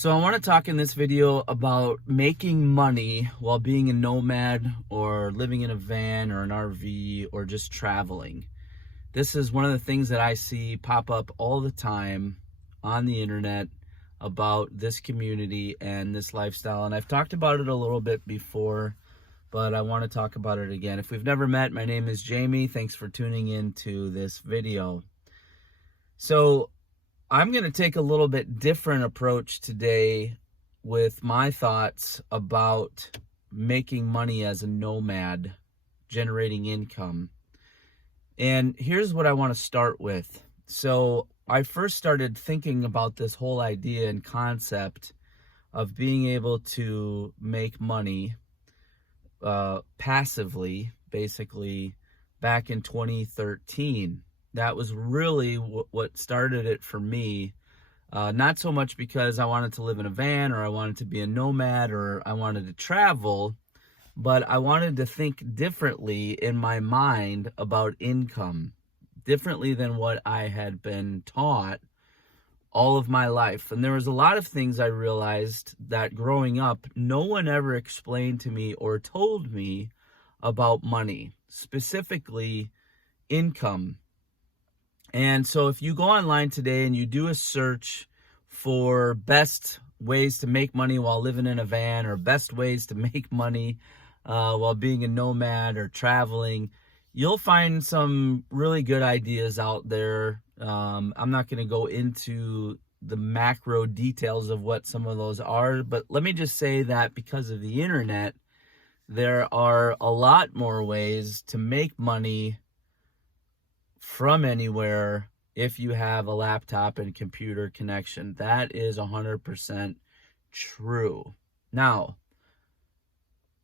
So I want to talk in this video about making money while being a nomad or living in a van or an RV or just traveling. This is one of the things that I see pop up all the time on the internet about this community and this lifestyle. And I've talked about it a little bit before, but I want to talk about it again. If we've never met, my name is Jamie. Thanks for tuning in to this video. So I'm going to take a little bit different approach today with my thoughts about making money as a nomad, generating income. And here's what I want to start with. So I first started thinking about this whole idea and concept of being able to make money passively, basically, back in 2013. That was really what started it for me. Not so much because I wanted to live in a van or I wanted to be a nomad or I wanted to travel, but I wanted to think differently in my mind about income, differently than what I had been taught all of my life. And there was a lot of things I realized that growing up, no one ever explained to me or told me about money, specifically income. And so if you go online today and you do a search for best ways to make money while living in a van or best ways to make money while being a nomad or traveling, you'll find some really good ideas out there. I'm not going to go into the macro details of what some of those are, but let me just say that because of the internet, there are a lot more ways to make money from anywhere if you have a laptop and computer connection. That is 100% true. Now,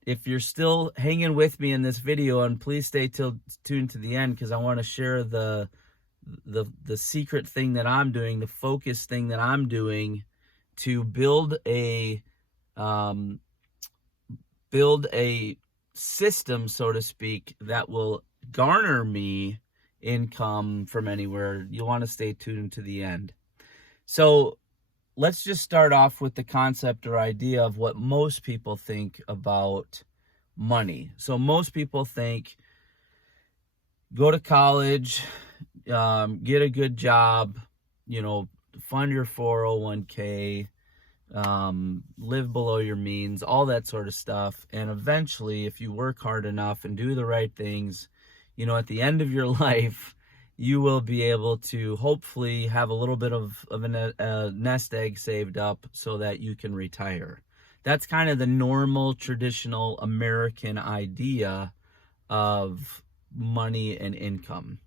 if you're still hanging with me in this video, and please stay tuned to the end, because I want to share the secret thing that I'm doing, the focus thing that I'm doing to build a system, so to speak, that will garner me income from anywhere. You'll want to stay tuned to the end. So let's just start off with the concept or idea of what most people think about money. So most people think go to college, get a good job, fund your 401k, live below your means, all that sort of stuff. And eventually, if you work hard enough and do the right things, at the end of your life, you will be able to hopefully have a little bit of a nest egg saved up so that you can retire. That's kind of the normal, traditional American idea of money and income.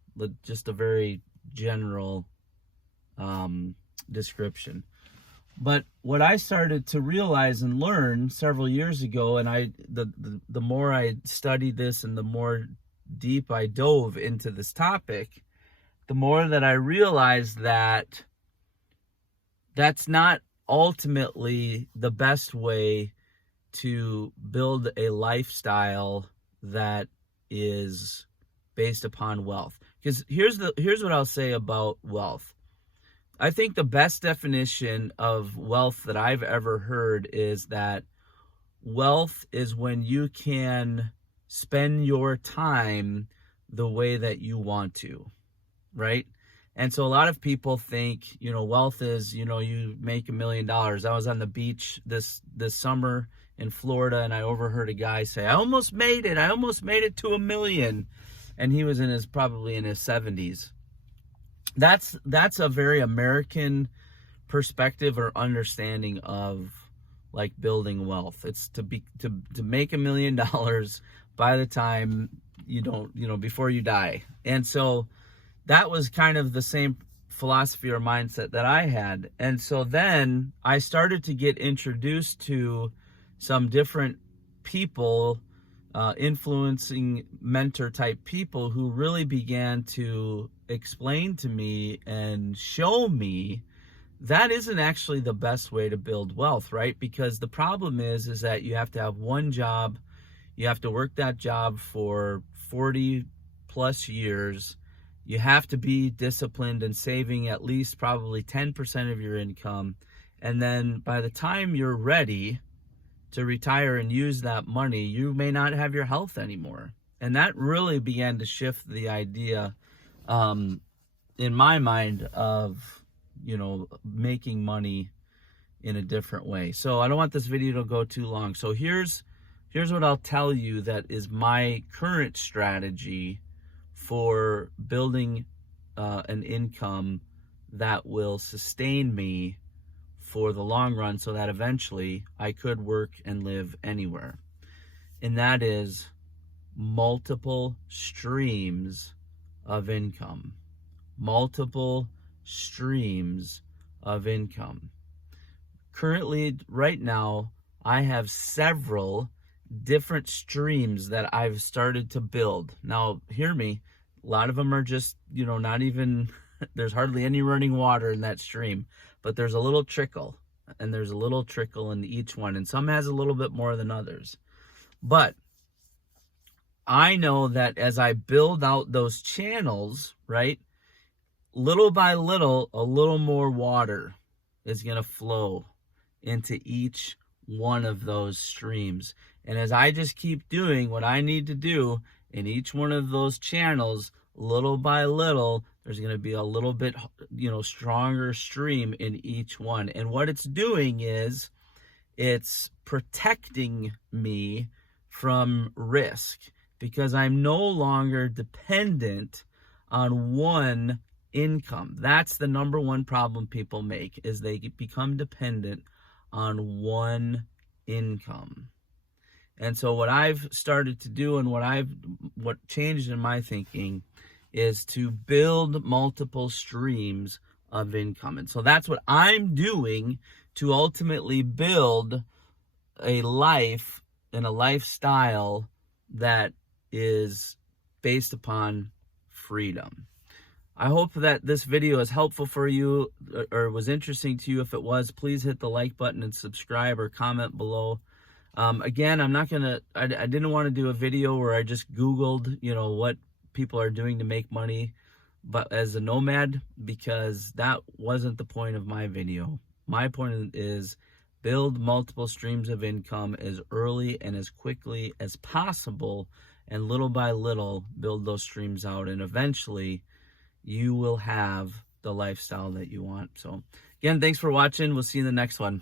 Just a very general description. But what I started to realize and learn several years ago, and the more I studied this and the more deep I dove into this topic, the more that I realized that that's not ultimately the best way to build a lifestyle that is based upon wealth. Because here's what I'll say about wealth. I think the best definition of wealth that I've ever heard is that wealth is when you can spend your time the way that you want to, right? And so a lot of people think, wealth is, you make $1 million. I was on the beach this summer in Florida, and I overheard a guy say, I almost made it to $1 million. And he was probably in his 70s. That's a very American perspective or understanding of like building wealth. It's to make $1 million by the time before you die. And so that was kind of the same philosophy or mindset that I had. And so then I started to get introduced to some different people, influencing mentor type people who really began to explain to me and show me that isn't actually the best way to build wealth, right? Because the problem is that you have to have one job. You have to work that job for 40 plus years. You have to be disciplined and saving at least probably 10% of your income. And then by the time you're ready to retire and use that money, you may not have your health anymore. And that really began to shift the idea in my mind of, making money in a different way. So I don't want this video to go too long. So here's what I'll tell you that is my current strategy for building an income that will sustain me for the long run so that eventually I could work and live anywhere. And that is multiple streams of income. Multiple streams of income. Currently, right now, I have several different streams that I've started to build. Now, hear me, a lot of them are just, not even, there's hardly any running water in that stream, but there's a little trickle, and there's a little trickle in each one, and some has a little bit more than others. But I know that as I build out those channels, right, little by little, a little more water is going to flow into each one of those streams. And as I just keep doing what I need to do in each one of those channels, little by little, there's going to be a little bit, stronger stream in each one. And what it's doing is it's protecting me from risk, because I'm no longer dependent on one income. That's the number one problem people make, is they become dependent on one income. And so what I've started to do, and what changed in my thinking, is to build multiple streams of income. And so that's what I'm doing to ultimately build a life and a lifestyle that is based upon freedom. I hope that this video is helpful for you, or was interesting to you. If it was, please hit the like button and subscribe, or comment below. Again, I didn't want to do a video where I just Googled, what people are doing to make money, but as a nomad, because that wasn't the point of my video. My point is build multiple streams of income as early and as quickly as possible, and little by little build those streams out, and eventually you will have the lifestyle that you want. So again, thanks for watching. We'll see you in the next one.